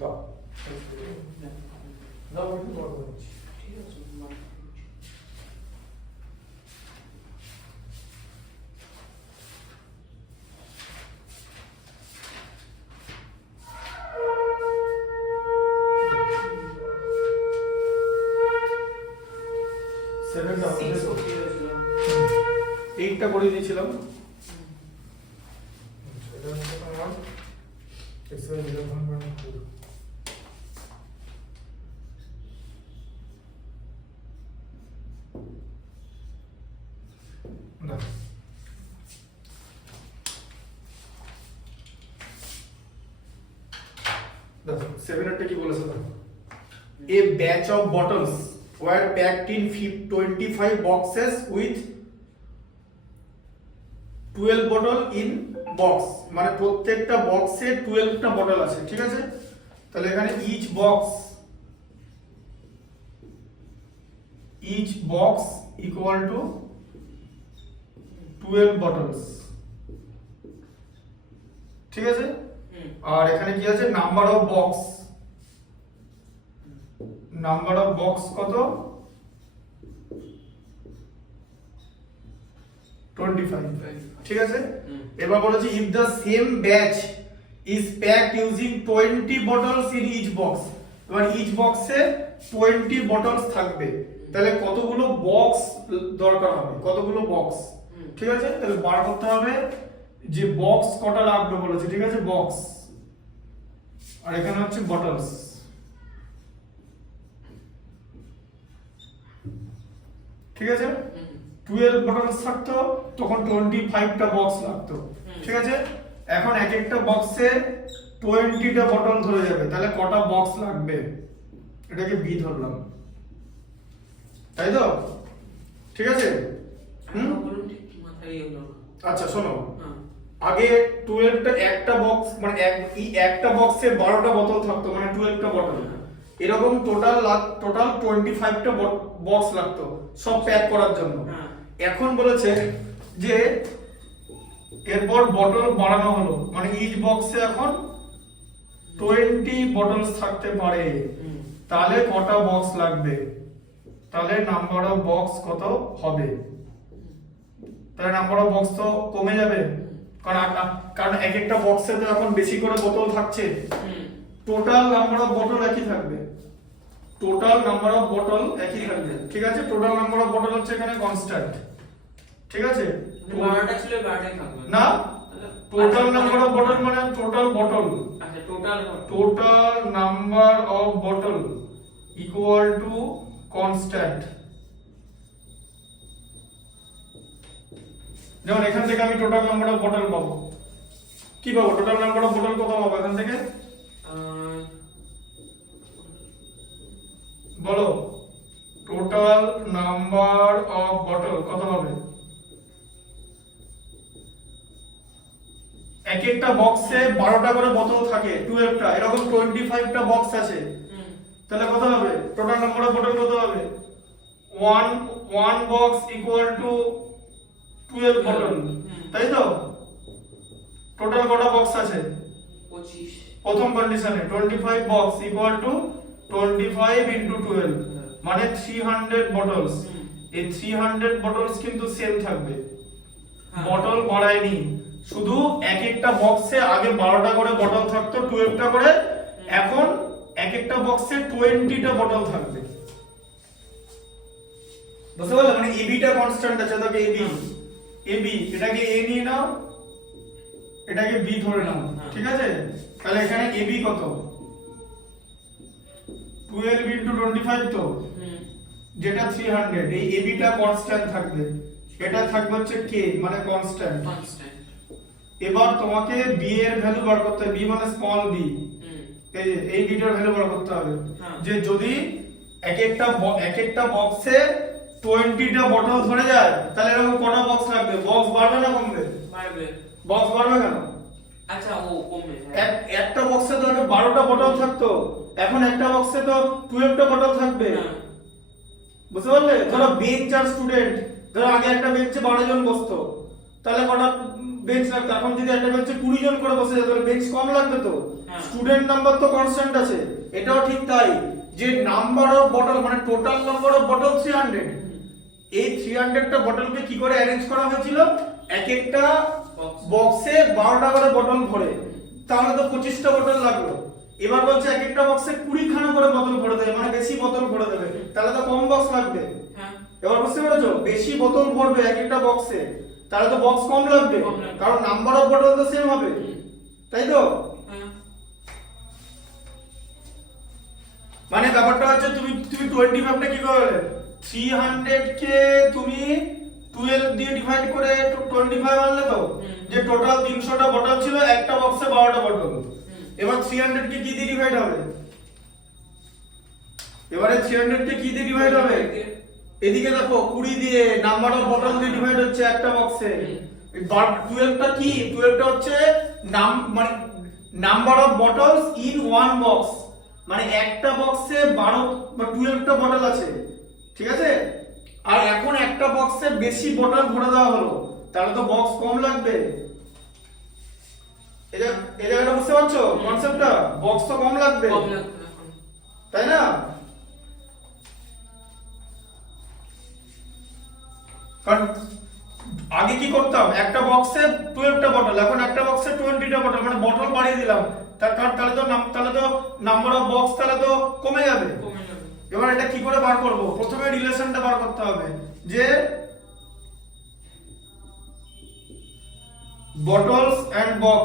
দাও দাও একটু বড় করছি। ঠিক আছে। সেভেনটা হবে 6 তো? কপি হয়েছিল। 8টা করে দিয়েছিলাম। এটা হচ্ছে তোমার এক্সেল 11.2 না দেখো 7টা কি বলেছে দেখো A batch of bottles were packed in 25 boxes with 12 bottle in box মানে প্রত্যেকটা বক্সে 12টা বটল আছে ঠিক আছে তাহলে এখানে each box equal to 12 bottles ঠিক আছে আর এখানে কি আছে নাম্বার অফ বক্স কত 25 ঠিক আছে এবার বলেছি if the same batch is packed using 20 bottles in each box এবার each boxে 20 bottles থাকবে তাহলে কতগুলো বক্স দরকার হবে কতগুলো বক্স ঠিক আছে তাহলে বার করতে হবে যে বক্স কটা লাগবে বলেছে ঠিক আছে বক্স আর এখানে হচ্ছে বটলস ঠিক আছে 12 বটলস থাকতো তখন 25টা বক্স লাগতো ঠিক আছে এখন এক একটা বক্সে 20টা বটল ধরে যাবে তাহলে কটা বক্স লাগবে এটাকে বি ধরলাম তাই তো ঠিক আছে বলুন ঠিক মাথায় এলো না। আচ্ছা শোনো হ্যাঁ। আগে 12টা একটা বক্স মানে একটা বক্সে 12টা বোতল থাকতো মানে 12টা বটল এরকম টোটাল 25টা বক্স লাগতো সব প্যাক করার জন্য হ্যাঁ। এখন বলেছে যে এরপর বটল বাড়ানো হলো মানে ইচ বক্সে এখন 20 বটলস থাকতে পারে তাহলে কটা বক্স লাগবে তাহলে নাম্বার অফ বক্স কত হবে তাহলে নাম্বার অফ বক্স তো কমে যাবে কারণ এক একটা বক্সে তো এখন বেশি করে বোতল থাকছে টোটাল নাম্বার অফ বটল একই থাকবে ঠিক আছে টোটাল নাম্বার অফ বটল হচ্ছে এখানে কনস্ট্যান্ট ঠিক আছে 12টা ছিল 12টাই থাকবে না টোটাল নাম্বার অফ বটল মানে টোটাল বটল আচ্ছা total number of bottle equal to constant যেমন এখান থেকে আমি টোটাল নাম্বার অফ বটল পাবো কি পাবো টোটাল নাম্বার অফ বটল কত পাবো এখান থেকে বলো টোটাল নাম্বার অফ বটল কত হবে এক একটা বক্সে 12টা করে বোতল থাকে 12টা এরকম 25টা বক্স আছে তাহলে কত হবে টোটাল নাম্বার অফ বটল কত হবে 1 বক্স ইকুয়াল টু 12 বটল তাই তো টোটাল কটা বক্স আছে 25 প্রথম কন্ডিশনে 25 বক্স ইকুয়াল টু 25 ইনটু 12 মানে 300 বটলস এই 300 বটলস কিন্তু সেম থাকবে বটল বাড়ায়নি শুধু এক একটা বক্সে আগে 12টা করে বটল থাকতো 12টা করে এখন এক একটা বক্সে 20টা বটল থাকবে বুঝতে পারলে মানে এবি টা কনস্ট্যান্ট আছে তাকে এবি এটাকে এ নিয়ে নাও এটাকে বি ধরে নাও ঠিক আছে তাহলে এখানে এবি কত 12 ইনটু 25 তো যেটা 300 এই এবি টা কনস্ট্যান্ট থাকবে এটা থাকবে হচ্ছে কে মানে কনস্ট্যান্ট এবার তোমাকে বি এর ভ্যালু বার করতে হবে বি মানে স্মল বি এই বিটার ভ্যালু বার করতে হবে যে যদি এক একটা বক্সে 20টা বটল ধরে যায় তাহলে এরকম কটা বক্স লাগবে বক্স বাড়বে না কমবে বক্স বাড়বে কেন আচ্ছা ও কমবে একটা বক্সে তো আগে 12টা বটল থাকতো এখন একটা বক্সে তো 12টা বটল থাকবে বুঝতে পারলে ধরো বেঞ্চ আর স্টুডেন্ট ধরো আগে একটা বেঞ্চে 12 জন বসতো তাহলে কটা বেঞ্চ লাগবে। এখন যদি একটা বেঞ্চে 20 জন করে বসে যায় তাহলে বেঞ্চ কম লাগবে তো। হ্যাঁ। স্টুডেন্ট নাম্বার তো কনস্ট্যান্ট আছে, এটাও ঠিক তাই, যে নাম্বার অফ বটল মানে টোটাল নাম্বার অফ বটল 300। এই 300 টা বটলকে কি করে অ্যারেঞ্জ করা হয়েছিল, এক একটা বক্সে 12টা করে বটল ভরে, তাহলে তো 25টা বটল লাগলো। এবার বলছে এক একটা বক্সে 20 খানা করে বোতল ভরে দেবে, মানে বেশি বোতল ভরে দেবে, তাহলে তো কম বক্স লাগবে। হ্যাঁ এবার বুঝতে পেরেছো, বেশি বোতল ভরবে এক একটা বক্সে, তাহলে তো বক্স কম লাগবে, কম লাগবে। কারণ নাম্বার অফ বটল তো সেম হবে, তাই তো? হ্যাঁ মানে ব্যাপারটা হচ্ছে তুমি 25 টা কি করবে, 300 কে তুমি 12 দিয়ে ডিভাইড করে 25 আনলে তো, যে টোটাল 300টা বটল ছিল, একটা বক্সে 12টা বটল। এবার 300 কে কি দিয়ে ডিভাইড হবে, এবারে 300 কে কি দিয়ে ডিভাইড হবে, এদিকে দেখো 20 দিয়ে, নাম্বার অফ বটল দিয়ে ডিভাইড হচ্ছে একটা বক্সে। 12 টা কি, 12 টা হচ্ছে মানে number of bottles in one box, মানে একটা বক্সে 12 টা বটল আছে, ঠিক আছে? আর এখন একটা বক্সে বেশি বটল ভরে দেওয়া হলো, তাহলে তো বক্স কম লাগবে। এই জায়গাটা বুঝতে পারছো কনসেপ্টটা, বক্স তো কম লাগবে, কম লাগবে এখন। তাই না? কারণ আগে কি করতাম, একটা বক্সে 12টা বটল, এখন একটা বক্সে 20টা বটল, মানে বটল বাড়িয়ে দিলাম, তাহলে তো নাম্বার অফ বক্স তাহলে তো কমে যাবে। কমে যাবে। এবার এটা কি করে বার করব, প্রথমে রিলেশনটা বার করতে হবে, যে bottles and box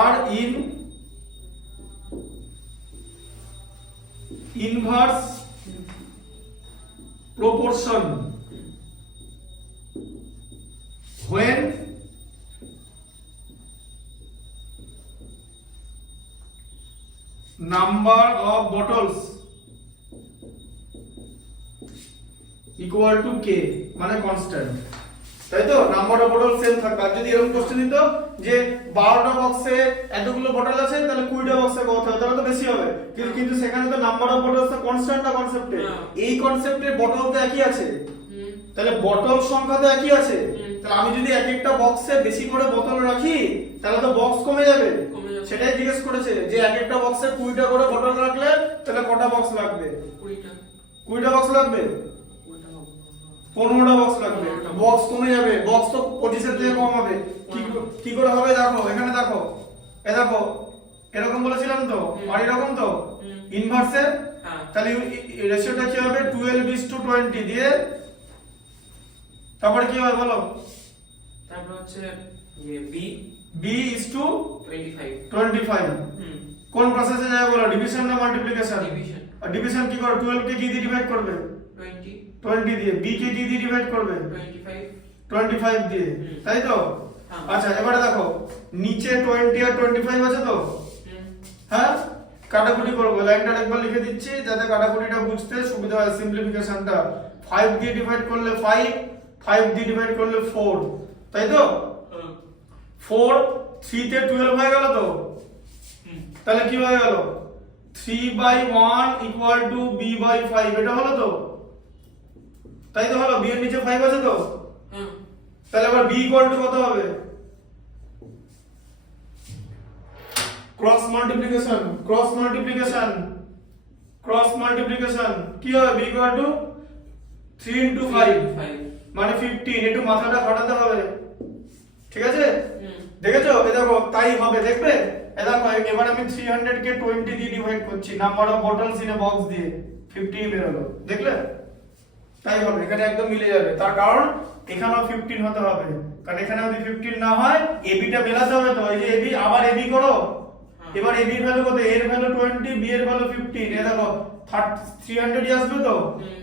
are in inverse proportion when number of bottles equal to k, মানে কনস্ট্যান্ট, তাই তো? নাম্বার অফ বটল সেম থাকবে। আর যদি এরকম কোশ্চেন দিত যে 12টা বক্সে এতগুলো বটল আছে, তাহলে 20টা বক্সে কত হবে, তাহলে তো বেশি হবে। কিন্তু সেখানে তো নাম্বার অফ বটলস তো কনস্ট্যান্ট না কনসেপ্টে, এই কনসেপ্টে বটল তো একই আছে, তাহলে বটল সংখ্যা তো একই আছে, তাহলে আমি যদি এক একটা বক্সে বেশি করে বোতল রাখি, তাহলে তো বক্স কমে যাবে। সেটাই জিজ্ঞেস করেছে যে এক একটা বক্সে 20টা করে বোতল রাখলে তাহলে কটা বক্স লাগবে, 20টা বক্স লাগবে, 15টা বক্স লাগবে, বক্স কমে যাবে, বক্স তো 25 এর থেকে কম হবে। কি করে হবে দেখো, এখানে দেখো, দেখো এরকম বলেছিলাম তো, আর এরকম তো ইনভার্সে, তাহলে রেশিওটা কি হবে, 12:20 দিয়ে, তারপরে কি হবে বলো, তারপর হচ্ছে b:25। কোন প্রসেসে যাবে বলো, ডিভিশন না মাল্টিপ্লিকেশন? ডিভিশন। আর ডিভিশন কি করে, 12 কে কি দিয়ে ডিভাইড করবে, 20 দিয়ে, b কে কি দিয়ে ডিভাইড করবে, 25 দিয়ে, তাই তো? আচ্ছা এবারে দেখো নিচে 20 আর 25 আছে তো, হ্যাঁ কাটাকুটি করব, লাইনটা একবার লিখে দিচ্ছি যাতে কাটাকুটিটা বুঝতে সুবিধা হয়, সিম্পলিফিকেশনটা। 5 দিয়ে ডিভাইড করলে 5 দিয়ে ডিভাইড করলে 4, তাই তো? 4 3 তে 12 হয়ে গেল তো, তাহলে কি হয়ে গেল, 3/1 ইকুয়াল টু b/5, এটা হলো তো, তাই তো হলো? b এর নিচে 5 আছে তো, তাহলে আবার b ইকুয়াল টু কত হবে, ক্রস মাল্টিপ্লিকেশন কি হবে, b ইকুয়াল টু 3 into 5 মানে 15, একটু মাথাটা খাটাতে হবে, ঠিক আছে? দেখেছো, এই দেখো তাই হবে, দেখবে এই দেখো, এবার আমি 300 কে 20 দিয়ে ডিভাইড করছি, number of bottles in a box দিয়ে 15 বের হলো, দেখলে? তাই হবে, এখানে একদম মিলে যাবে, তার কারণ এখানেও 15 হতে হবে, কারণ এখানে যদি 15 না হয় এবি টা মেলাতে হবে তো, এই যে এবি, আবার এবি করো, এবার এবি এর ভ্যালু কত, এর ভ্যালু 20, বি এর ভ্যালু 15, এই দেখো 300 আসবে তো।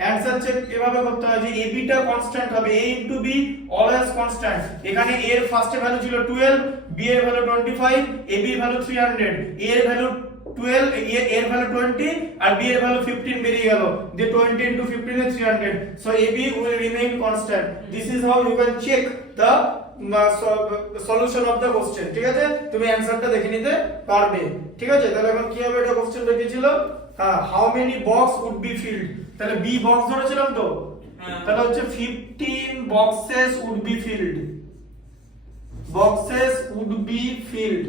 অ্যানসার চেক এভাবে করতে হয় যে এবি টা কনস্ট্যান্ট হবে, a into B always constant. এখানে a এর ফার্স্টে ভ্যালু ছিল 12, বি এর ভ্যালু 25, এবি এর ভ্যালু 300, a এর ভ্যালু 12, এর ভ্যালু 20 আর b এর ভ্যালু 15 বেরিয়ে গেল, যে 20 into 15 is 300, so ab will remain constant. This is how you can check the solution of the question, ঠিক আছে? তুমি অ্যানসারটা দেখে নিতে পারবে, ঠিক আছে? তাহলে এখন কি হবে, এটা কোশ্চেনটা কি ছিল, how many box would be filled, তাহলে b বক্স ধরেছিলাম তো, হ্যাঁ। তাহলে হচ্ছে 15 boxes would be filled, boxes would be filled।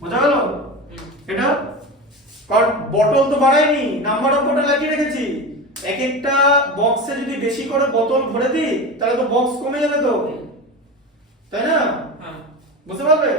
বোঝা গেল এটা? কারণ বটল তো বাড়াইনি, নাম্বার অফ বটল লাগিয়ে রেখেছি। এক একটা বক্সে যদি বেশি করে বোতল ভরে দিই তাহলে তো বক্স কমে যাবে তো, তাই না? হ্যাঁ বুঝতে পারবে?